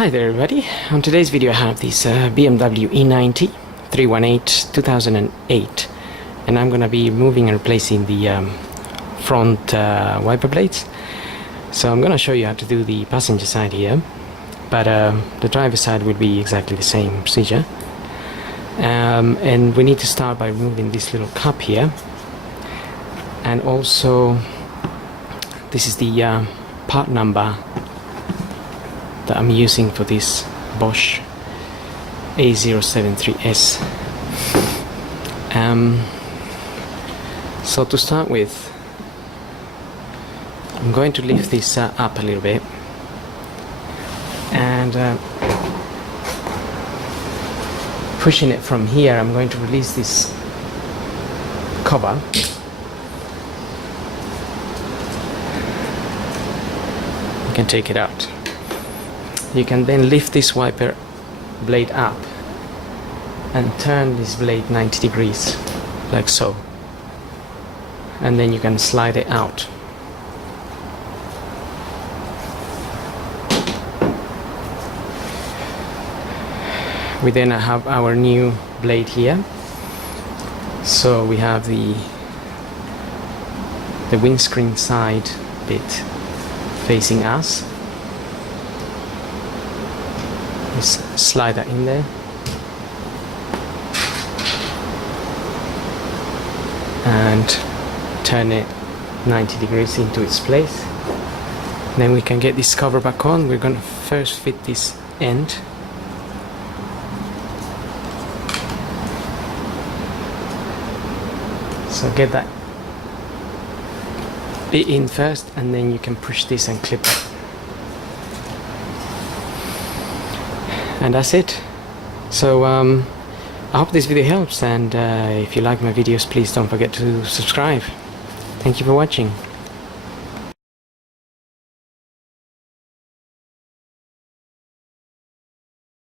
Hi there everybody, on today's video I have this BMW E90 318 2008 and I'm gonna be moving and replacing the front wiper blades. So I'm gonna show you how to do the passenger side here, but the driver side will be exactly the same procedure. And we need to start by removing this little cup here, and also this is the part number that I'm using for this Bosch A073S. So to start with, I'm going to lift this up a little bit, and pushing it from here, I'm going to release this cover. You can take it out. You can then lift this wiper blade up and turn this blade 90 degrees like so, and then you can slide it out. We then have our new blade here. So we have the windscreen side bit facing us. Just slide that in there and turn it 90 degrees into its place. Then we can get this cover back on. We're going to first fit this end. So get that bit in first, and then you can push this and clip it. And that's it. So I hope this video helps, and if you like my videos, please don't forget to subscribe. Thank you for watching.